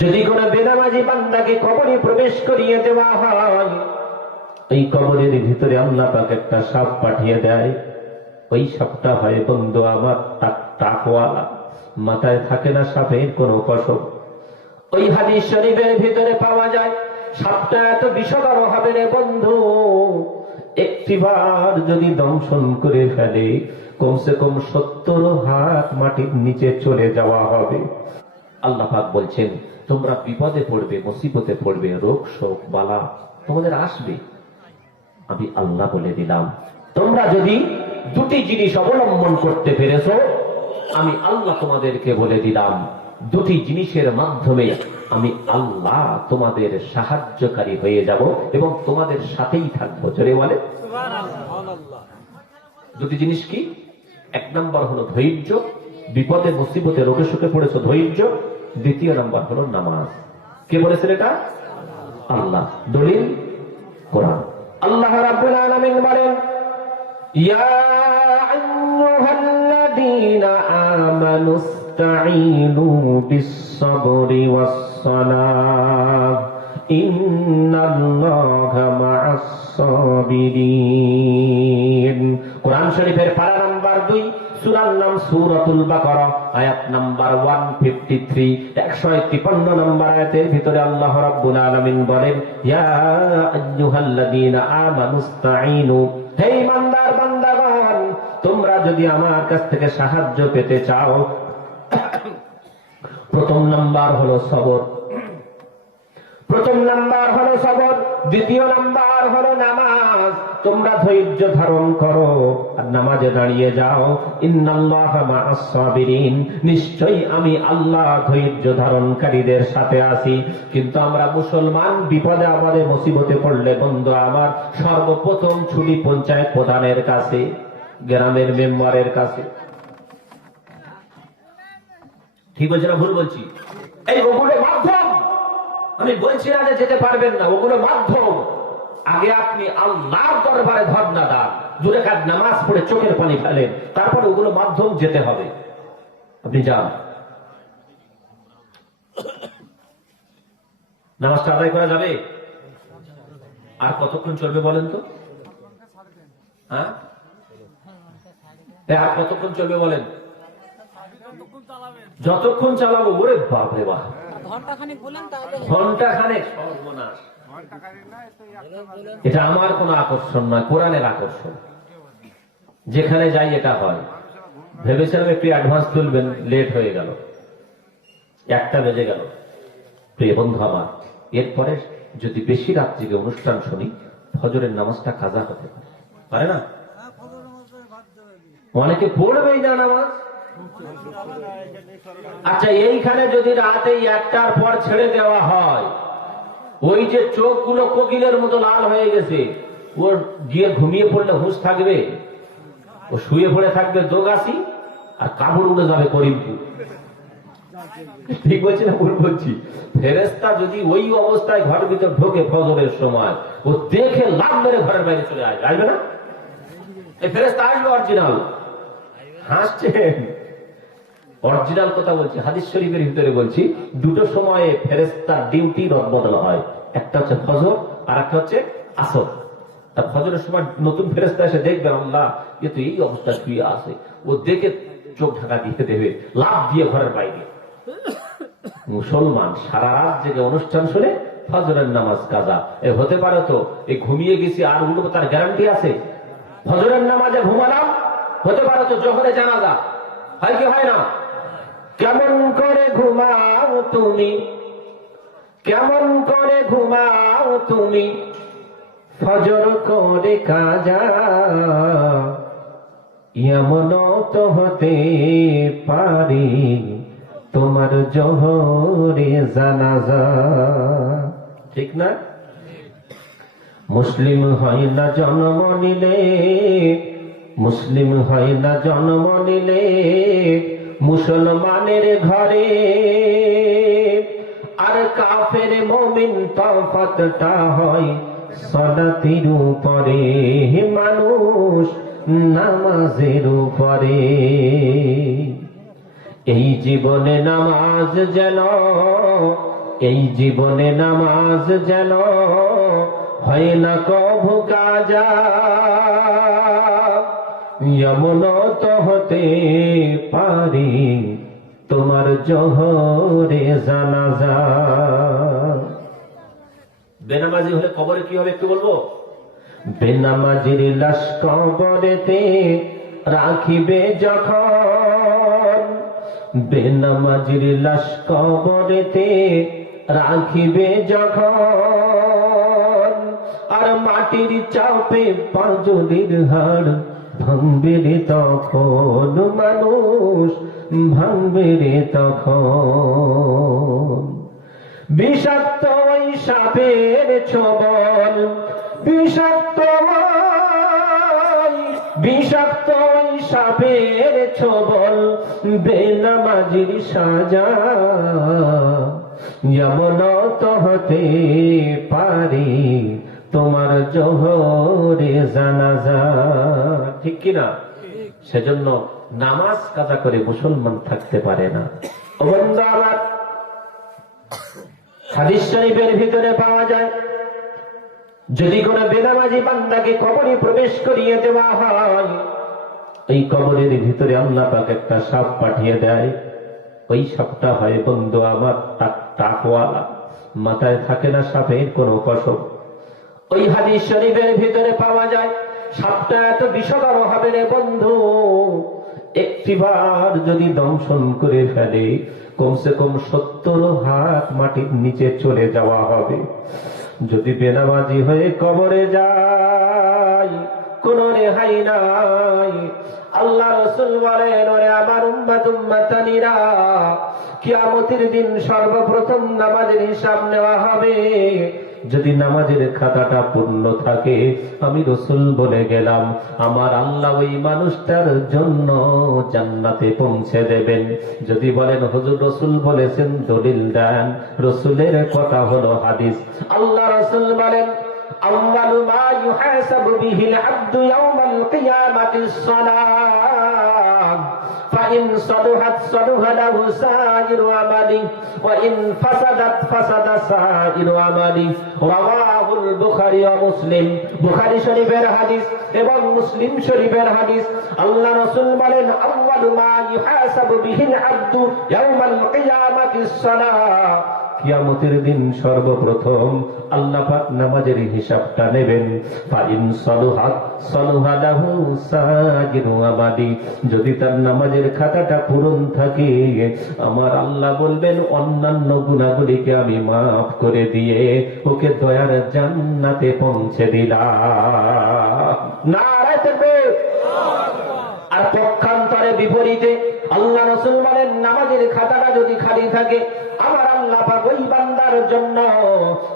যদি কোন বেনামাজি বান্দাকে কবরে প্রবেশ করিয়ে দেওয়া হয়, এই কবরের ভিতরে আল্লাহ পাক একটা সাপ পাঠিয়ে দেয়। ওই সাপটা হয় বন্ধু আমার তাকওয়ালা মাথায় থাকে না সাপের কোনো কসম। ওই হাদিস শরীফের ভিতরে পাওয়া যায়, সাপটা এত বিষধর হবে রে বন্ধু। একটিবার যদি দংশন করে ফেলে, কমসে কম সত্তর হাত মাটির নিচে চলে যাওয়া হবে। আল্লাহ পাক বলছেন, তোমরা বিপদে পড়বে, মুসিবতে পড়বে, রোগ, শোক, বালা তোমাদের আসবে। আমি আল্লাহ বলে দিলাম, তোমরা যদি দুটি জিনিস অবলম্বন করতে পেরেছ, আমি আল্লাহ তোমাদেরকে বলে দিলাম। দুটি জিনিসের মাধ্যমে আমি আল্লাহ তোমাদের সাহায্যকারী হয়ে যাব এবং তোমাদের সাথেই থাকব। জোরে বলে। দুটি জিনিস কি? এক নম্বর হলো ধৈর্য। বিপদে মুসিবতে রোগে সুখে পড়েছ ধৈর্য। দ্বিতীয় নম্বর হলো নামাজ। কে বলেছেন এটা? আল্লাহ। দলিল? কোরআন। আল্লাহ রাব্বুল আলামিন বলেন ইয়া আইয়ুহাল্লাযীনা কোরআন শরীফের পারা নাম্বার 2 সূরার নাম আয়াত নাম্বার 153 153 নম্বর আয়াতের ভিতরে আল্লাহ রাব্বুল আলামিন বলেন, ইয়া আইয়ুহাল্লাযীনা আমানুস্তাঈনু হে ইমানদার বান্দাগণ, তোমরা যদি আমার কাছ থেকে সাহায্য পেতে চাও প্রথম নাম্বার হলো সবর। প্রথম নাম্বার হলো সবর, দ্বিতীয় নাম্বার হলো নামাজ। তোমরা ধৈর্য ধারণ করো আর নামাজে দাঁড়িয়ে যাও। ইন্নাল্লাহ নিশ্চয়ই আমি আল্লাহ ধৈর্য ধারণকারীদের সাথে আছি। কিন্তু আমরা মুসলমান, বিপদে আপদে মুসিবতে পড়লে বন্ধু আমার সর্বপ্রথম ছুটি পঞ্চায়েত প্রধানের কাছে, গ্রামের মেম্বারের কাছে। ঠিক বলছি না ভুল বলছি? এই ওগুলো মাধ্যম! আমি বলছি না যে যেতে পারবেন না ওগুলো মাধ্যম! আগে আপনি আল্লাহর দরবারে ধর্ণা দান, দূরে কাজ নামাজ পড়ে চোখের পানি ফেলেন, তারপর ওগুলো মাধ্যম যেতে হবে। আপনি যান। নামাজটা আদায় করা যাবে? আর কতক্ষণ চলবে বলেন তো? হ্যাঁ আর কতক্ষণ চলবে বলেন? যতক্ষণ চালাবো ওরে বাপরে বাপ। ঘণ্টা খানেক সর্বনাশ। এটা আমার কোন আকর্ষণ নয় কোরআনের আকর্ষণ। যেখানে যাই এটা হয়। ভেবেছিলাম একটু অ্যাডভান্স তুলবেন লেট হয়ে গেল। একটা বেজে গেল। প্রিয় বন্ধু আমার এরপরে যদি বেশি রাত জেগে অনুষ্ঠান শুনি ফজরের নামাজটা কাজা হতে পারে। পারে না? অনেকে পড়বেই না নামাজ। আচ্ছা এইখানে যদি রাতে একটার পর ছেড়ে দেওয়া হয়, ওই যে চোখগুলো কোকিলের মতো লাল হয়ে গেছে ওর গিয়ে ঘুমিয়ে পড়লে হুঁশ থাকবে, ও শুয়ে পড়ে থাকবে দোগাছি, আর কাপড় উড়ে যাবে করিমপুর। ঠিক বলছি না ভুল বলছি? ফেরেস্তা যদি ওই অবস্থায় ঘরের ভিতর ঢোকে ফজরের সময়, ও দেখে লাভ মেরে ঘরের বাইরে চলে আসবে। আসবে না? এই ফেরেস্তা আসবে অরিজিনাল হাসছেন? অরিজিনাল কথা বলছি, হাদিস শরীফের ভিতরে বলছি, দুটো সময়ে ফেরেস্তার ডিউটি রদ বদল হয়। একটা হচ্ছে ফজর আর একটা হচ্ছে আসর। আর ফজরের সময় নতুন ফেরেস্তা এসে দেখবে, আল্লাহ এ তো এই অবস্থা শুয়ে আছে। ও দেখে চোখ ঢাকা দিয়ে দেবে লাভ দিয়ে ঘরের বাইরে। মুসলমান সারা রাত জেগে অনুষ্ঠান শুনে ফজরের নামাজ কাজা। এ হতে পারে তো এই ঘুমিয়ে গেছি, আর উঠবো তার গ্যারান্টি আছে। ফজরের নামাজে ঘুমালাম, হতে পারে তো জোহরে জানাজা। হয় কি হয় না? কেমন করে ঘুমাও তুমি? কেমন করে ঘুমাও তুমি? ফজর করে কাজা। এমন তো হতে পারি তোমার জহরে জানাজা। ঠিক না? মুসলিম হয় না জন্ম নিলে, মুসলিম হয় না জন্ম নিলে মুসলমানের ঘরে আর কাফের মমিন তফাতটা হয় সলাতির উপরে। মানুষ, নামাজের পরে এই জীবনে নামাজ যেন, এই জীবনে নামাজ যেন হয় না কভু কাজা। তো হতে পারি তোমার জহরে জানাজা বেনামাজি হলে কবরে কি হবে একটু বলব বেনামাজির লাশ কবরেতে রাখিবে যখন বেনামাজির লাশ কবরেতে রাখিবে যখন আর মাটির চাপে পাঁচদির হাড় ভাঙবে তখন মানুষ, ভাঙবে রে তখন। বিষাক্ত ওই সাপের ছবল, বিষাক্ত বিষাক্ত ওই সাপের ছবল, বেনামাজির সাজা। যেমন তো হতে পারি তোমার জহরে জানাজা। ঠিক কিনা? সেজন্য নামাজ কাজা করে মুসলমান থাকতে পারে না। যদি কোন বান্দাকে কবরে প্রবেশ করিয়ে দেওয়া হয়, এই কবরের ভিতরে একটা সাপ পাঠিয়ে দেয়। ওই সাপটা হয় বন্ধু আমার টাকওয়ালা মাথায় থাকে না সাপের কোনো কসব ওই হাদিস শরীফের ভিতরে পাওয়া যায় সাপটা এত বিষধর হবে রে বন্ধু। একটিবার যদি দংশন করে ফেলে, কমসে কম সত্তর হাত মাটির নিচে চলে যাওয়া হবে। যদি বেনামাজি হয়ে কবরে যায়, কোন রেহাই নাই। আল্লাহ রসুল বলেন, ওরে আমার উম্মাত উম্মাতানিরা, কিয়ামতের দিন সর্বপ্রথম নামাজের হিসাব নেওয়া হবে। যদি নামাজের খাতাটা পূর্ণ থাকে আমি রসুল বলে গেলাম আমার আল্লাহ ওই মানুষটার জন্য জান্নাতে পৌঁছে দেবেন যদি বলেন হুজুর রসুল বলেছেন দলিল দেন রসুলের কথা হলো হাদিস আল্লাহ রসুল বলেন أول ما يحاسب به العبد يوم القيامة الصلاة فإن صلحت صلح له سائر عمله وإن فسدت فسد سائر عمله رواه البخاري ومسلم বুখারী শরীফের হাদিস এবং মুসলিম শরীফের হাদিস আল্লাহ রাসূল বলেন আউয়ালু মা ইউহাসাবু বিহিল আবদু ইয়াউমাল কিয়ামাতিস সালাহ কিয়ামতের দিন সর্বপ্রথম আল্লাহ পাক নামাজের হিসাবটা নেবেন। ফাইন সলুহাত সলুহাদাহু সাজিরু আমাদি যদি তার নামাজের খাতাটা পূরণ থাকে, আমার আল্লাহ বলবেন, অন্যান্য গুণাগুলিকে আমি মাফ করে দিয়ে ওকে দয়ার জান্নাতে পৌঁছে দিলাম। তাকবীর। আর পক্ষান্তরে বিপরীতে আল্লাহ রসুল বলেন, নামাজের খাতাটা যদি খালি থাকে আমার আল্লাহ ওই বান্দার জন্য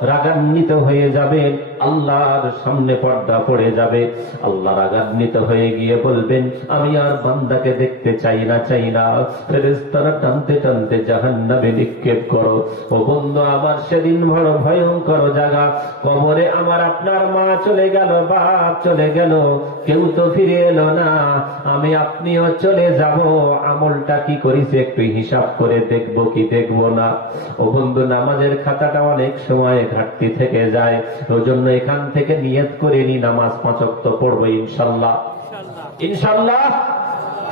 রাগান্বিত হয়ে যাবে, আল্লাহর সামনে পর্দা পড়ে যাবে। আল্লাহ রাগান্বিত হয়ে গিয়ে বলবেন, আমি আর বান্দাকে দেখতে চাই না চাই না। ফেরেশতারা টানতে টানতে জাহান্নামে নিক্ষেপ করো। ও বন্ধু, আমার সেদিন বড় ভয়ঙ্কর জায়গা। কবরে আমার আপনার মা চলে গেল, বাপ চলে গেল। কেউ তো ফিরে এলো না। আমি আপনিও চলে যাব। আমলটা কি করিছে একটু হিসাব করে দেখব কি দেখব না? ও বন্ধু, নামাজের খাতাটা অনেক সময় ঘাটতি থেকে যায়। ওই জন্য এখান থেকে নিয়ত করে নি নামাজ পাঁচক্ত পড়ব ইনশাল্লাহ। ইনশাল্লাহ।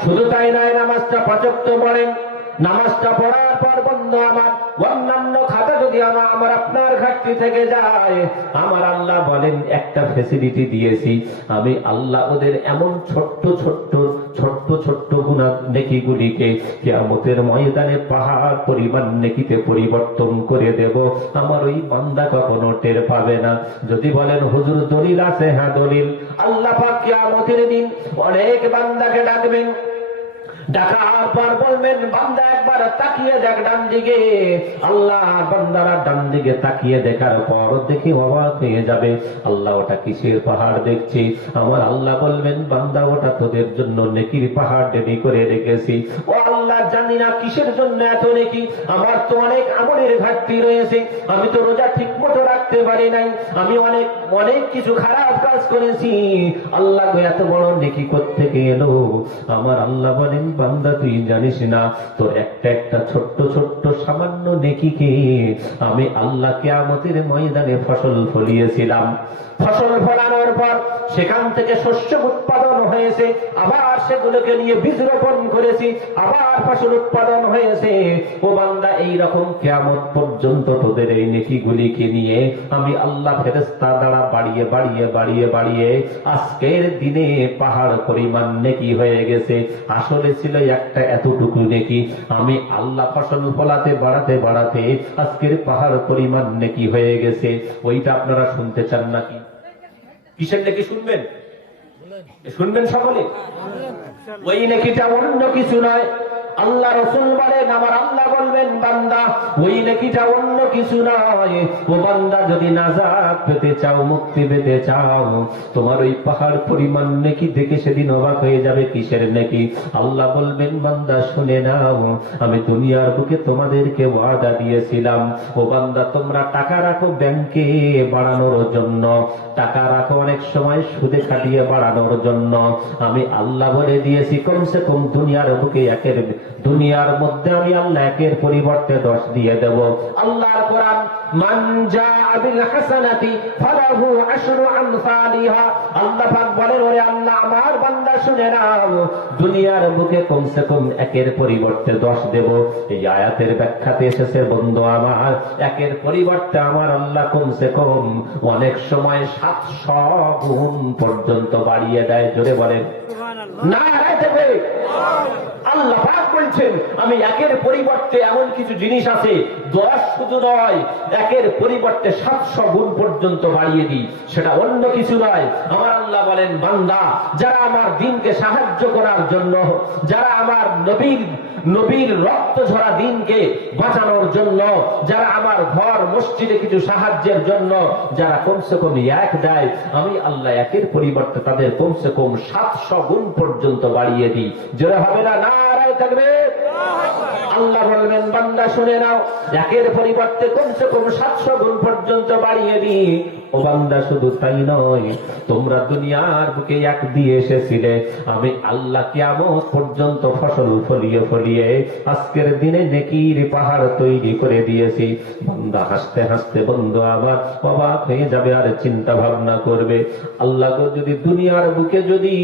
শুধু তাই নয় নামাজটা পাঁচক্ত পড়েন। নামাজটা পড়ার পর বন্ধ আমার, অন্যান্য খাতা যদি আমার আমার আপনার ঘাটতি থেকে যায়, আমার আল্লাহ বলেন, একটা ফেসিলিটি দিয়েছি। আমি আল্লাহ ওদের এমন ছোট্ট ছোট্ট ছোট্ট ছোট্ট গুণা নেকিগুলিকে কেয়ামতের ময়দানে পাহাড় পরিমাণ নেকিতে পরিবর্তন করে দেব। আমার ওই বান্দা কখনো টের পাবে না। যদি বলেন, হুজুর, দলিল আছে? হ্যাঁ দলিল। আল্লাহ পাক কেয়ামতের দিন অনেক বান্দাকে ডাকবেন। ডাকার পর বলবেন, বান্দা একবার তাকিয়ে দেখ ডান দিকে। আল্লাহ বান্দারা ডান দিকে তাকিয়ে দেখার পর দেখি অবাক হয়ে যাবে। আল্লাহ ওটা কিসের পাহাড় দেখছি? আমার আল্লাহ বলবেন, বান্দা ওটা তোদের জন্য নেকির পাহাড় রেডি করে রেখেছি। ও আল্লাহ জানি না কিসের জন্য এত নেকি? আমার তো অনেক আমলের ঘাটতি রয়েছে। আমি তো রোজা ঠিক মতো রাখতে পারি নাই। আমি অনেক অনেক কিছু খারাপ কাজ করেছি। আল্লাহ এত বড় নেকি থেকে এলো? আমার আল্লাহ বলেন, বান্দা, তুই জানিস না, তোর একটা একটা ছোট্ট ছোট্ট, সামান্য নেকিকে আমি আল্লাহ কেয়ামতের ময়দানে ফসল ফলিয়েছিলাম। ফসল ফলানোর পর সেখান থেকে শস্য উৎপাদন হয়েছে। আবার সেগুলোকে নিয়ে বীজ রোপণ করেছি। আবার ফসল উৎপাদন হয়েছে। ও বান্দা এই রকম কেয়ামত পর্যন্ত তোদের এই নেকিগুলিকে নিয়ে আমি আল্লাহ ফেরেস্তা দ্বারা বাড়িয়ে বাড়িয়ে বাড়িয়ে বাড়িয়ে আজকের দিনে পাহাড় পরিমাণ নেকি হয়ে গেছে। আসলে ছিল একটা এতটুকু নেকি। আমি আল্লাহ ফসল ফলাতে বাড়াতে বাড়াতে আজকের পাহাড় পরিমাণ নেকি হয়ে গেছে। ওইটা আপনারা শুনতে চান নাকি? কিসের নাকি শুনবেন? শুনবেন সকলে? ওই নেকিটা অন্য কিছু নয়। আল্লাহ রসুল বলেন, আমার আল্লাহ বলবেন, বান্দা, ওই অন্য কিছু নয়। ও বান্দা, যদি পেতে চাও, মুক্তি পেতে চাও, তোমার ওই পাহাড় পরিমাণ দেখে সেদিন অবাক হয়ে যাবে কিসের আল্লাহ বলবেন, বান্দা, শুনে নাও, আমি দুনিয়ার বুকে তোমাদেরকে ওয়াদা দিয়েছিলাম। ও বান্দা, তোমরা টাকা রাখো ব্যাংকে বাড়ানোর জন্য। টাকা রাখো অনেক সময় সুদে খাটিয়ে বাড়ানোর জন্য। আমি আল্লাহ বলে দিয়েছি, কমসে কম দুনিয়ার বুকে একের দুনিয়ার মধ্যে আমি আল্লাহ একের পরিবর্তে দশ দিয়ে দেব। আল্লাহর কোরআন মান বিল হাসানাতি ফালাহু আশরু আমসালিহা। আল্লাহ পাক বলেন ওরে আল্লাহ আমার বান্দা শুনে নাও দুনিয়ার বুকে কমসে কম একের পরিবর্তে দশ দেব। এই আয়াতের ব্যাখ্যাতে এসেছে বন্ধু আমার একের পরিবর্তে আমার আল্লাহ কমসে কম অনেক সময় সাতশো গুণ পর্যন্ত বাড়িয়ে দেয়। জোরে বলেন। না আল্লাহ পাক বলছেন, আমি একের পরিবর্তে এমন কিছু জিনিস আছে, দশ শুধু নয়, একের পরিবর্তে সাতশো গুণ পর্যন্ত বাড়িয়ে দিই। সেটা অন্য কিছু নয়। আমার আল্লাহ বলেন, বান্দা, যারা আমার দিনকে সাহায্য করার জন্য, যারা আমার নবীর নবীর রক্ত ঝরা দিনকে বাঁচানোর জন্য, যারা আমার ঘর, মসজিদে কিছু সাহায্যের জন্য, যারা কমসে কম এক দেয়, আমি আল্লাহ একের পরিবর্তে তাদের কমসে কম সাতশো গুণ পর্যন্ত বাড়িয়ে দিই। যেটা হবে না নারায় থাকবে। বান্দা শুনে নাও। একের পরিবর্তে কমসে কম সাতশো গুণ পর্যন্ত বাড়িয়ে দিই। ও বান্দা, শুধু তাই নয়, তোমরা দুনিয়ার বুকে এক দিয়ে এসেছিলে। আমি আল্লাহ কিয়ামত পর্যন্ত ফসল ফলিয়ে ফলিয়ে আজকের দিনে নেকির পাহাড় তৈরি করে দিয়েছি। বান্দা, হাসতে হাসতে বন্ধু আবার অবাক হয়ে যাবে আর চিন্তা ভাবনা করবে। আল্লাহ যদি দুনিয়ার বুকে যদি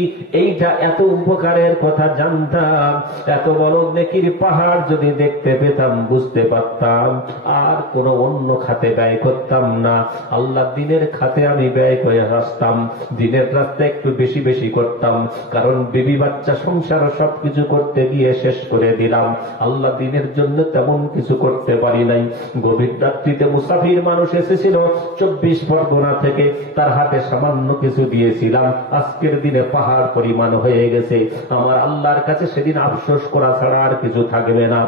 এইটা এত উপকারের কথা জানতাম, এত বড় নেকির পাহাড় যদি দেখতে পেতাম বুঝতে পারতাম। আর কোন অন্য খাতে ব্যয় করতাম না। আল্লাহ দিনের খাতে আমি ব্যয় করে আসতাম। দিনের রাস্তায় একটু বেশি বেশি করতাম। কারণ বেবি বাচ্চা সংসার সবকিছু করতে গিয়ে শেষ করে দিলাম। আল্লাহ দিনের জন্য তেমন কিছু করতে পারি নাই। গভীর রাত্রিতে মুসাফির মানুষ এসেছিল। চব্বিশ পরগনা থেকে তার হাতে সামান্য কিছু দিয়েছিলাম। আজকের দিনে পাহাড় পরিমাণ হয়ে গেছে। আমার আল্লাহর কাছে সেদিন আফসোস করা ছাড়া আর কিছু থাকবে না।